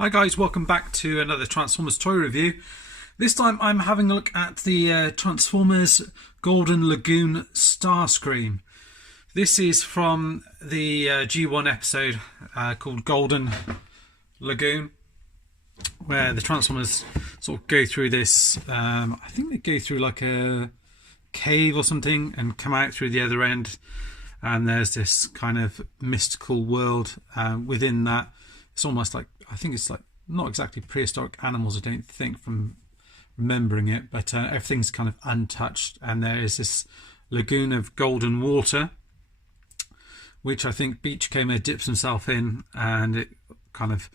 Hi guys, welcome back to another Transformers toy review. This time I'm having a look at the Transformers Golden Lagoon Starscream. This is from the G1 episode called Golden Lagoon, where the Transformers sort of go through this, I think they go through like a cave or something and come out through the other end, and there's this kind of mystical world within that. It's almost like, I think it's like not exactly prehistoric animals, I don't think, from remembering it, but everything's kind of untouched, and there is this lagoon of golden water, which I think Beachcomber dips himself in, and it kind of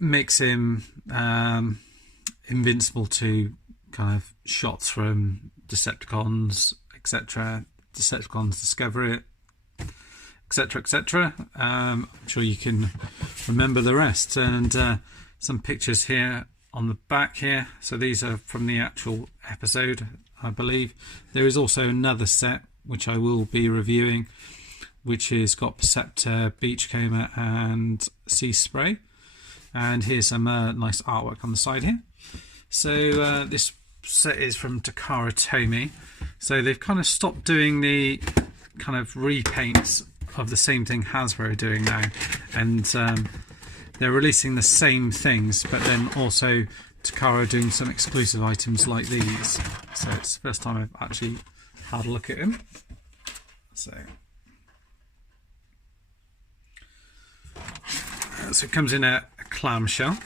makes him invincible to kind of shots from Decepticons, etc. Decepticons discover it, etc, etc. I'm sure you can remember the rest, and some pictures here on the back here. So these are from the actual episode, I believe. There is also another set which I will be reviewing, which has got Perceptor, Beachcomber and Sea Spray, and here's some nice artwork on the side here. So this set is from Takara Tomy. So they've kind of stopped doing the kind of repaints of the same thing Hasbro are doing now, and they're releasing the same things, but then also Takara doing some exclusive items like these. So it's the first time I've actually had a look at them. So it comes in a clamshell,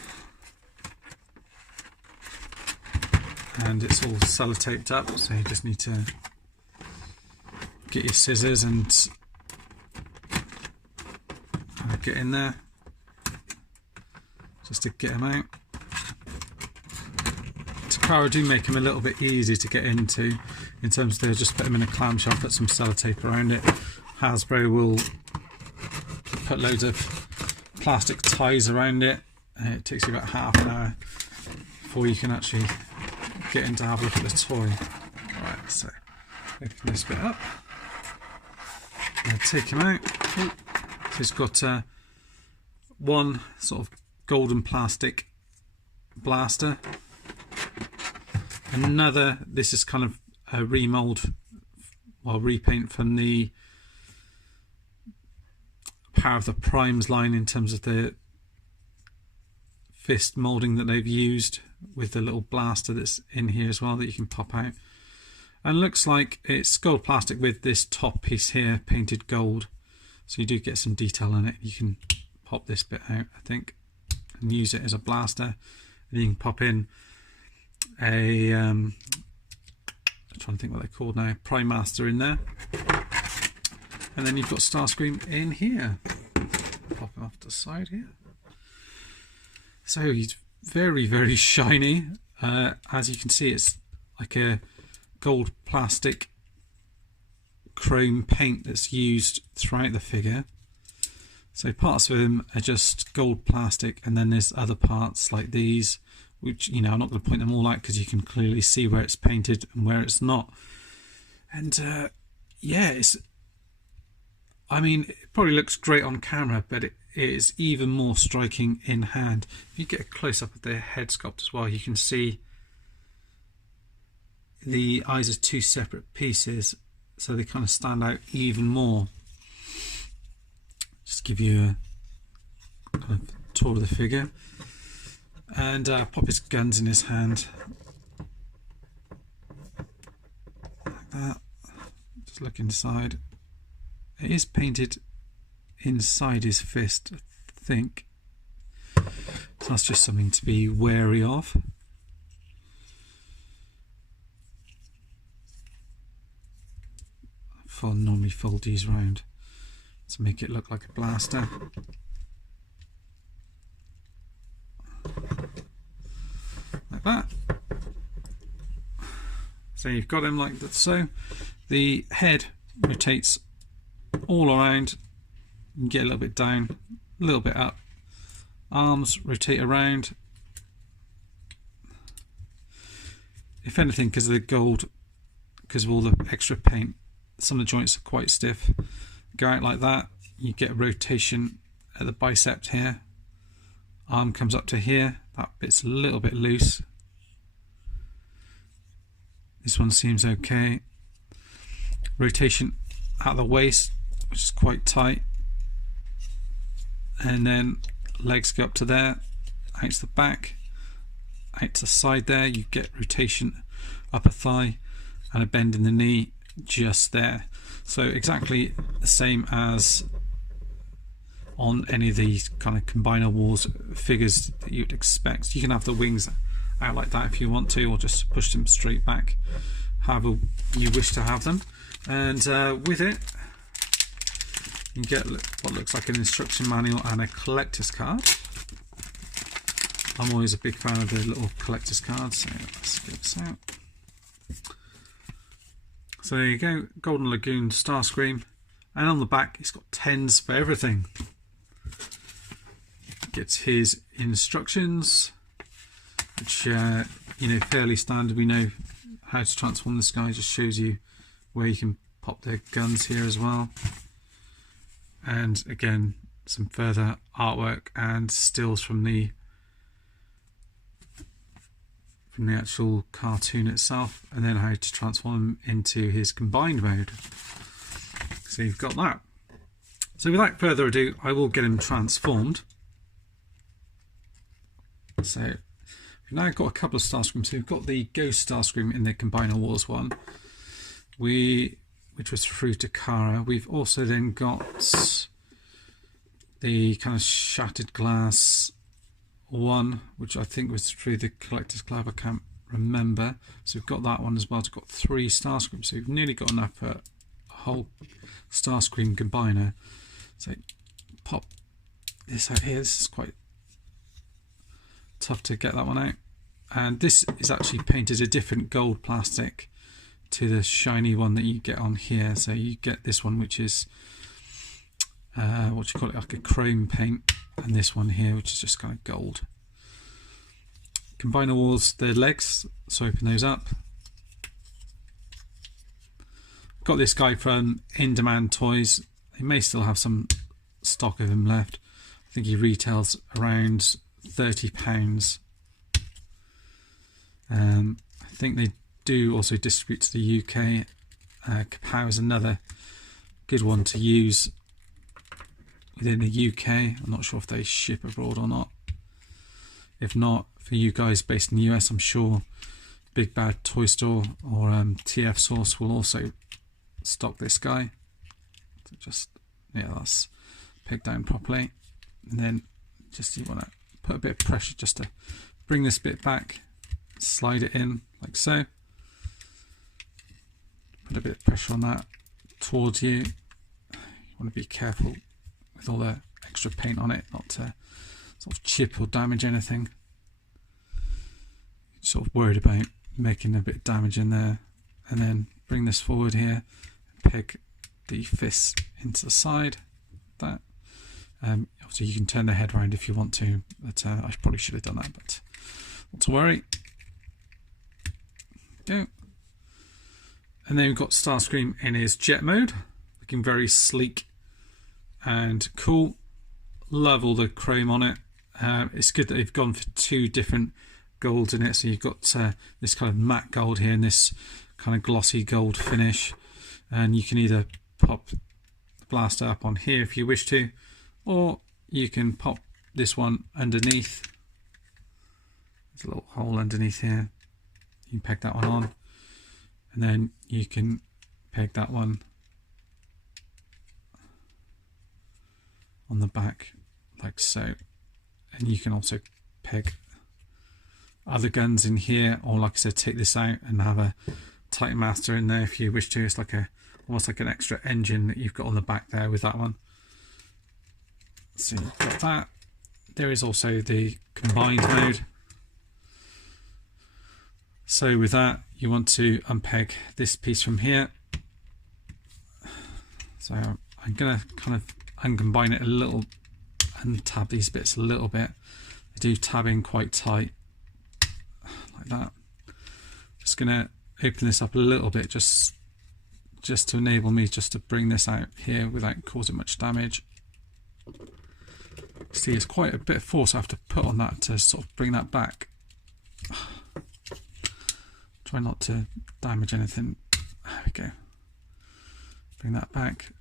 and it's all sellotaped up, so you just need to get your scissors and get in there just to get them out. Takara do make them a little bit easy to get into, in terms of they'll just put them in a clamshell, put some sellotape around it. Hasbro will put loads of plastic ties around it, and it takes you about half an hour before you can actually get in to have a look at the toy. Right, so open this bit up and take him out. Oh. So it's got one sort of golden plastic blaster, another, this is kind of a remold, well, repaint from the Power of the Primes line, in terms of the fist moulding that they've used, with the little blaster that's in here as well that you can pop out. And looks like it's gold plastic with this top piece here painted gold. So you do get some detail in it. You can pop this bit out, I think, and use it as a blaster. And you can pop in a, I'm trying to think what they're called now, Prime Master in there. And then you've got Starscream in here. Pop him off to the side here. So he's very, very shiny. As you can see, it's like a gold plastic chrome paint that's used throughout the figure. So parts of him are just gold plastic, and then there's other parts like these, which, you know, I'm not going to point them all out because you can clearly see where it's painted and where it's not. And yeah, it's, I mean, it probably looks great on camera, but it is even more striking in hand. If you get a close up of the head sculpt as well, you can see the eyes are two separate pieces, so they kind of stand out even more. Just give you a kind of tour of the figure, and pop his guns in his hand like that. Just look inside. It is painted inside his fist, I think, so that's just something to be wary of. Normally fold these round to make it look like a blaster. Like that. So you've got him like that. So the head rotates all around. You can get a little bit down, a little bit up. Arms rotate around. If anything, because of the gold, because of all the extra paint, some of the joints are quite stiff. Go out like that, you get a rotation at the bicep here, Arm comes up to here. That bit's a little bit loose. This one seems okay. Rotation at the waist, which is quite tight. And then legs go up to there, out to the back, out to the side there. You get rotation upper thigh and a bend in the knee just there. So exactly the same as on any of these kind of combiner walls figures that you'd expect. You can have the wings out like that if you want to, or just push them straight back, however you wish to have them. And with it, you get what looks like an instruction manual and a collector's card. I'm always a big fan of the little collector's cards, so let's get this out. So there you go, Golden Lagoon Starscream, and on the back it's got 10s for everything. Gets his instructions, which you know, fairly standard. We know how to transform this guy. Just shows you where you can pop their guns here as well, and again some further artwork and stills from the actual cartoon itself, and then how to transform him into his combined mode. So you've got that. So without further ado, I will get him transformed. So we've now got a couple of Starscreams. So we've got the Ghost Starscream in the Combiner Wars one, which was through Takara. We've also then got the kind of Shattered Glass one, which I think was through the Collector's Club. I can't remember. So we've got that one as well. We've got 3 Starscreams. So we've nearly got enough for a whole Starscream combiner. So pop this out here. This is quite tough to get that one out. And this is actually painted a different gold plastic to the shiny one that you get on here. So you get this one, which is what do you call it, like a chrome paint, and this one here, which is just kind of gold. Combiner Wars, their legs, so open those up. Got this guy from In Demand Toys. They may still have some stock of him left. I think he retails around £30. I think they do also distribute to the UK. Kapow is another good one to use within the UK. I'm not sure if they ship abroad or not. If not, for you guys based in the US, I'm sure Big Bad Toy Store or TF Source will also stock this guy. So just, yeah, that's pegged down properly. And then just you want to put a bit of pressure just to bring this bit back, slide it in like so. Put a bit of pressure on that towards you. You want to be careful with all the extra paint on it, not to sort of chip or damage anything. Sort of worried about making a bit of damage in there. And then bring this forward here, peg the fist into the side, like that. Obviously you can turn the head around if you want to, but I probably should have done that, but not to worry. Go. And then we've got Starscream in his jet mode, looking very sleek and cool. Love all the chrome on it. It's good that they've gone for 2 different golds in it. So you've got this kind of matte gold here and this kind of glossy gold finish. And you can either pop the blaster up on here if you wish to, or you can pop this one underneath. There's a little hole underneath here. You can peg that one on, and then you can peg that one on the back like so. And you can also peg other guns in here, or like I said, take this out and have a Titan Master in there if you wish to. It's like almost like an extra engine that you've got on the back there with that one. So you've got that. There is also the combined mode. So with that, you want to unpeg this piece from here. So I'm going to kind of uncombine it a little and tab these bits a little bit. I do tab in quite tight, like that. Just going to open this up a little bit, just to enable me just to bring this out here without causing much damage. Just See, it's quite a bit of force I have to put on that to sort of bring that back. Try not to damage anything. There we go. Bring that back.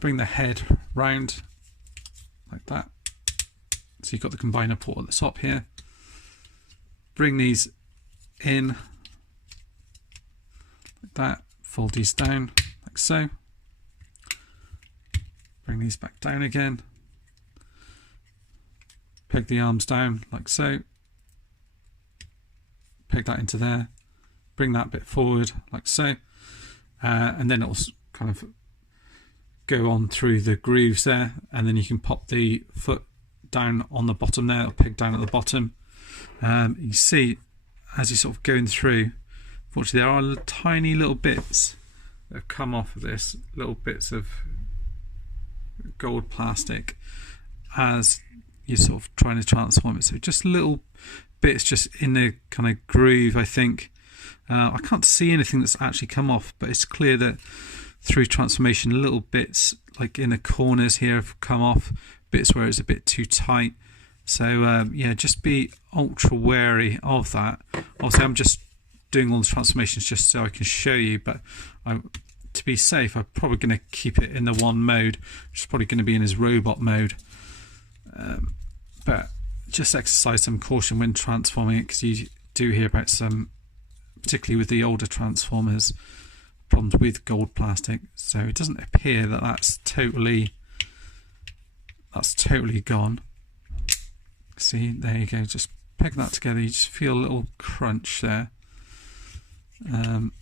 Bring the head round like that. So you've got the combiner port at the top here. Bring these in like that. Fold these down like so. Bring these back down again. Peg the arms down like so. Peg that into there. Bring that bit forward like so. And then it'll kind of go on through the grooves there, and then you can pop the foot down on the bottom there, or peg down at the bottom. You see, as you're sort of going through, unfortunately there are tiny little bits that have come off of this, little bits of gold plastic as you're sort of trying to transform it. So just little bits just in the kind of groove, I think. I can't see anything that's actually come off, but it's clear that through transformation, little bits like in the corners here have come off, bits where it's a bit too tight. So yeah, just be ultra wary of that. Obviously I'm just doing all the transformations just so I can show you, but to be safe, I'm probably going to keep it in the one mode, which is probably going to be in his robot mode. But just exercise some caution when transforming it, because you do hear about some, particularly with the older Transformers, problems with gold plastic. So it doesn't appear that that's totally gone. See, there you go, just peg that together, you just feel a little crunch there. And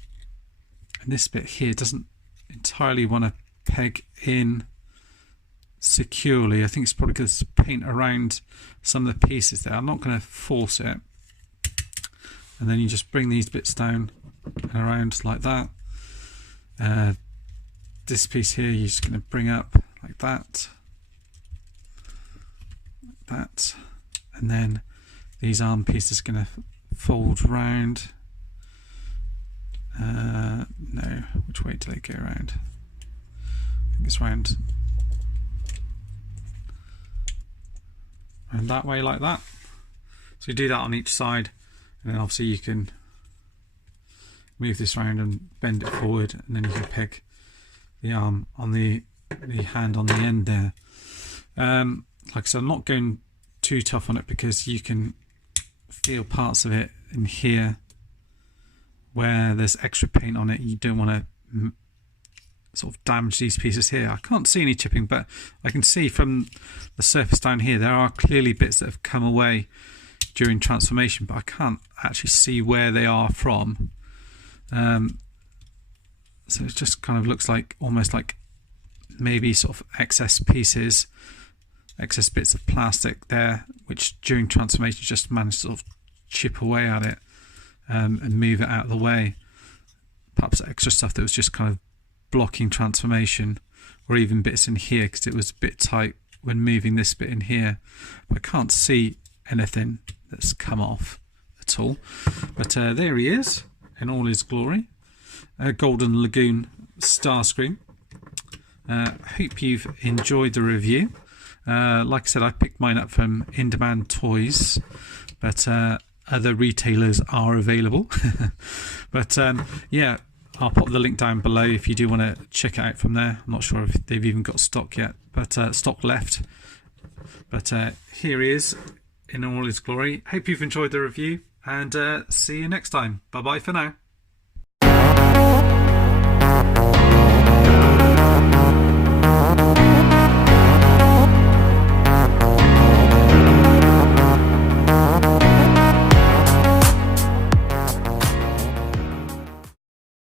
this bit here doesn't entirely want to peg in securely. I think it's probably because paint around some of the pieces there. I'm not going to force it. And then you just bring these bits down and around like that. This piece here you're just going to bring up like that, and then these arm pieces are going to fold round. No, which way do they go around? I think it's round that way, like that. So you do that on each side, and then obviously you can move this around and bend it forward, and then you can peg the arm on the hand on the end there. Like I said, I'm not going too tough on it because you can feel parts of it in here where there's extra paint on it. You don't want to sort of damage these pieces here. I can't see any chipping, but I can see from the surface down here there are clearly bits that have come away during transformation, but I can't actually see where they are from. So it just kind of looks like almost like maybe sort of excess pieces, excess bits of plastic there, which during transformation just managed to sort of chip away at it and move it out of the way. Perhaps extra stuff that was just kind of blocking transformation, or even bits in here because it was a bit tight when moving this bit in here. But I can't see anything that's come off at all. But there he is in all his glory. Golden Lagoon Starscream. Hope you've enjoyed the review. Like I said, I picked mine up from In Demand Toys, but other retailers are available. But yeah, I'll pop the link down below if you do want to check it out from there. I'm not sure if they've even got stock yet, but stock left. But here he is in all his glory. Hope you've enjoyed the review, and see you next time. Bye bye for now.